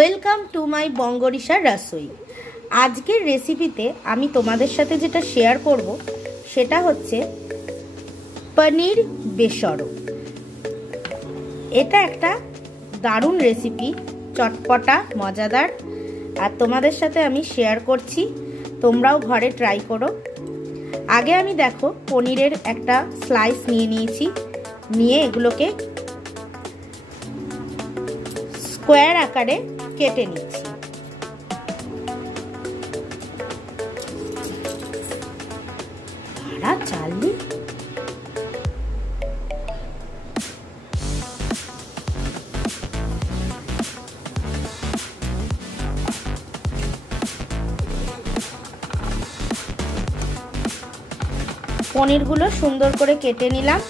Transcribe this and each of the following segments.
Welcome to my বঙ্গরিশার রাসোই। আজকের রেসিপিতে আমি তোমাদের সাথে যেটা শেয়ার করব সেটা হচ্ছে পনির বেসরো। এটা একটা দারুণ রেসিপি, চটপটা মজাদার, আর তোমাদের সাথে আমি শেয়ার করছি, তোমরাও ঘরে ট্রাই করো। আগে আমি দেখো পনিরের একটা স্লাইস নিয়ে নিয়েছি, নিয়ে এগুলোকে স্কোয়ার আকারে কেটে নিচ্ছি। চালনি পনিরগুলো সুন্দর করে কেটে নিলাম।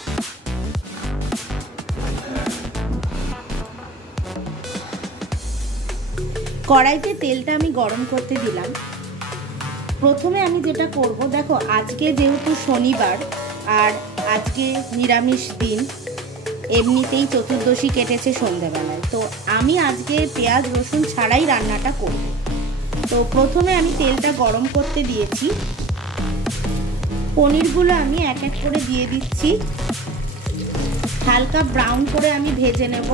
কড়াইতে তেলটা আমি গরম করতে দিলাম। প্রথমে আমি যেটা করব, দেখো আজকে যেহেতু শনিবার আর আজকে নিরামিষ দিন, এমনিতেই চতুর্দশী কেটেছে সন্ধ্যাবেলায়, তো আমি আজকে পেঁয়াজ রসুন ছাড়াই রান্নাটা করব। তো প্রথমে আমি তেলটা গরম করতে দিয়েছি, পনিরগুলো আমি এক এক করে দিয়ে দিচ্ছি। হালকা ব্রাউন করে আমি ভেজে নেব।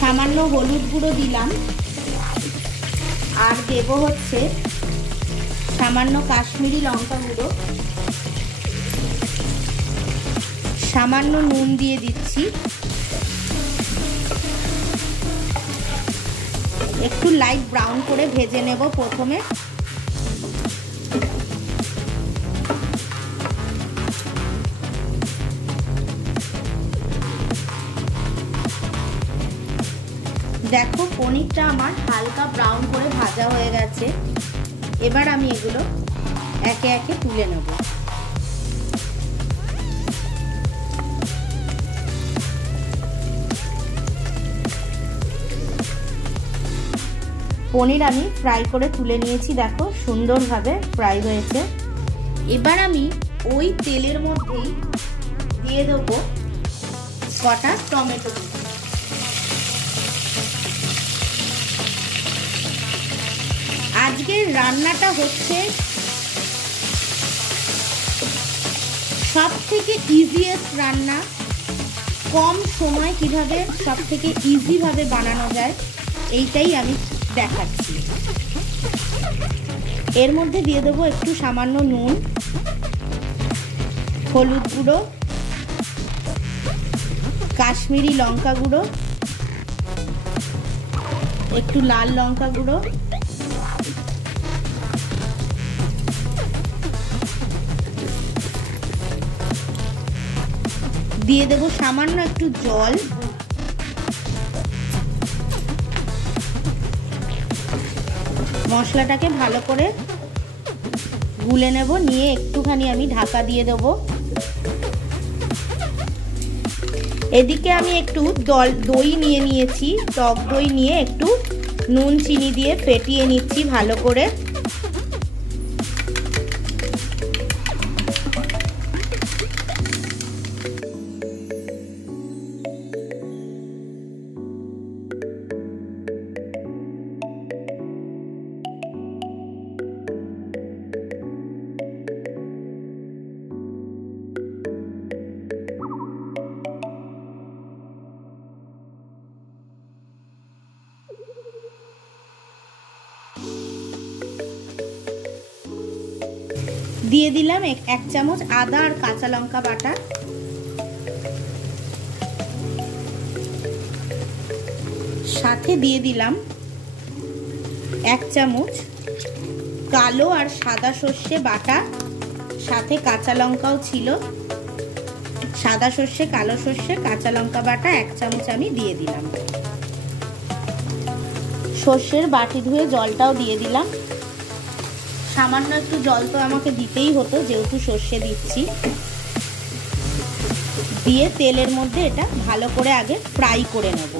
সামান্য হলুদ গুঁড়ো দিলাম, আর দেব হচ্ছে সামান্য কাশ্মীরি লঙ্কা গুঁড়ো, সামান্য নুন দিয়ে দিচ্ছি। একটু লাইট ব্রাউন করে ভেজে নেব প্রথমে। দেখো পনিরটা আমার হালকা ব্রাউন করে ভাজা হয়ে গেছে। এবার আমি এগুলো একে একে তুলে নেব। পনির আমি ফ্রাই করে তুলে নিয়েছি, দেখো সুন্দরভাবে ফ্রাই হয়েছে। এবার আমি ওই তেলের মধ্যেই দিয়ে দেবো কটা টমেটো। আজকের রান্নাটা হচ্ছে সব থেকে ইজিয়েস্ট রান্না। কম সময় কিভাবে সব থেকে ইজিভাবে বানানো যায় এইটাই আমি দেখাচ্ছি। এর মধ্যে দিয়ে দেবো একটু সামান্য নুন, হলুদ গুঁড়ো, কাশ্মীরি লঙ্কা গুঁড়ো, একটু লাল লঙ্কা গুঁড়ো, দিয়ে দেবো সামান্য একটু জল। মশলাটাকে ভালো করে গুলে নেব, নিয়ে একটুখানি আমি ঢাকা দিয়ে দেব। এদিকে আমি একটু দই নিয়ে নিয়েছি, টক দই নিয়ে একটু নুন চিনি দিয়ে ফেটিয়ে নিচ্ছি ভালো করে। দিয়ে দিলাম এক চামচ আদা আর কাঁচা লঙ্কা বাটা, সাথে দিয়ে দিলাম এক চামচ কালো আর সাদা সর্ষে বাটা, সাথে কাঁচা লঙ্কাও ছিল। সাদা সর্ষে, কালো সর্ষে, কাঁচা লঙ্কা বাটা এক চামচ আমি দিয়ে দিলাম। সর্ষের বাটি ধুয়ে জলটাও দিয়ে দিলাম। সামান্য একটু জল তো আমাকে দিতেই হতো যেহেতু সর্ষে দিচ্ছি। দিয়ে তেলের মধ্যে এটা ভালো করে আগে ফ্রাই করে নেব।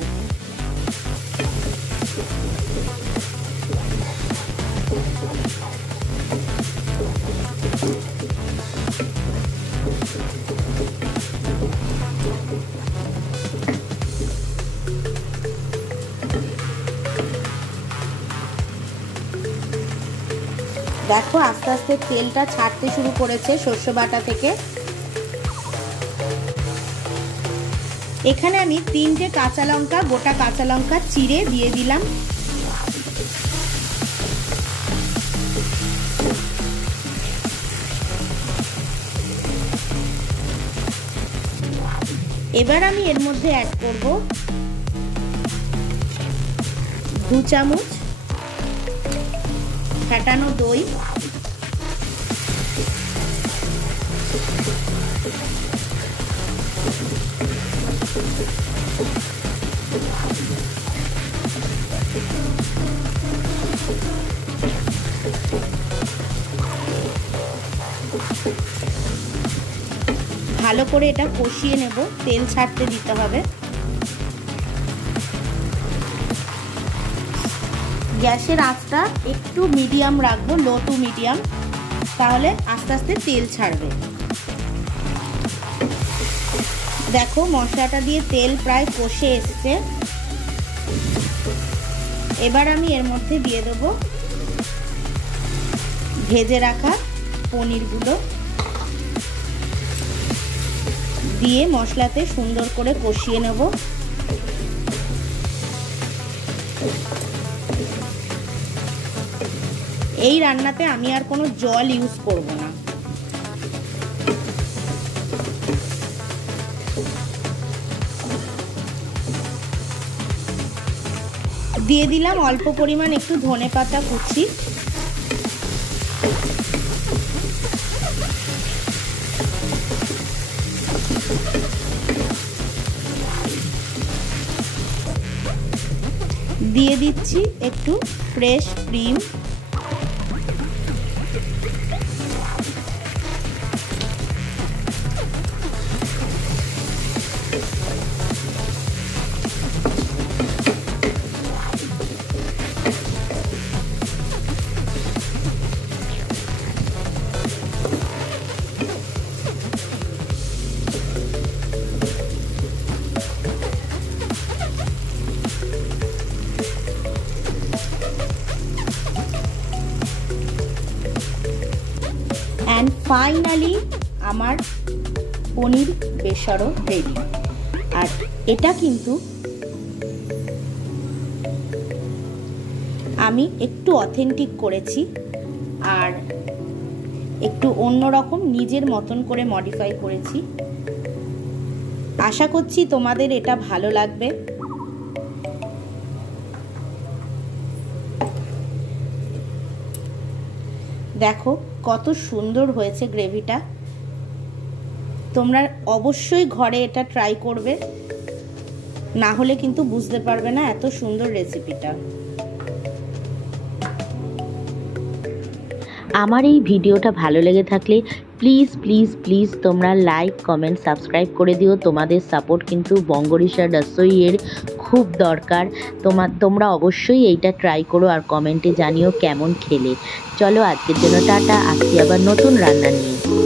দেখো আস্তে আস্তে তেলটা ছাড়তে শুরু করেছে শস্য বাটা থেকে। এখানে আমি 3টে কাঁচা লঙ্কা, গোটা কাঁচা লঙ্কা চিড়ে দিয়ে দিলাম। এবার আমি এর মধ্যে অ্যাড করব 2 চামচ ফেটানো দই, ভালো করে এটা কষিয়ে নেব, তেল ছাড়তে দিতে হবে। গ্যাসের আঁচটা একটু মিডিয়াম রাখবো, লো টু মিডিয়াম, তাহলে আস্তে আস্তে তেল ছাড়বে। দেখো মশলাটা দিয়ে তেল প্রায় কষে এসছে। এবার আমি এর মধ্যে দিয়ে দেবো ভেজে রাখা পনিরগুলো, দিয়ে মশলাতে সুন্দর করে কষিয়ে নেব। এই রান্নাতে আমি আর কোনো জল ইউজ করব না। দিয়ে দিলাম অল্প পরিমাণ একটু ধনেপাতা কুচি, দিয়ে দিচ্ছি একটু ফ্রেশ ক্রিম, অ্যান্ড ফাইনালি আমার পনির বেসরও রেডি। আর এটা কিন্তু আমি একটু অথেন্টিক করেছি আর একটু অন্যরকম নিজের মতন করে মডিফাই করেছি। আশা করছি তোমাদের এটা ভালো লাগবে। দেখো কত সুন্দর হয়েছে গ্রেভিটা। তোমরা অবশ্যই ঘরে এটা ট্রাই করবে, না হলে কিন্তু বুঝতে পারবে না এত সুন্দর রেসিপিটা। আমার এই ভিডিওটা ভালো লেগে থাকলে প্লিজ প্লিজ প্লিজ তোমরা লাইক, কমেন্ট, সাবস্ক্রাইব করে দিও। তোমাদের সাপোর্ট কিন্তু বঙ্গরিশা রসোইয়ের খুব দরকার। তোমরা অবশ্যই এইটা ট্রাই করো আর কমেন্টে জানিও কেমন খেলে। চলো আজকের জন্য টাটা, আসছি আবার নতুন রান্না নিয়ে।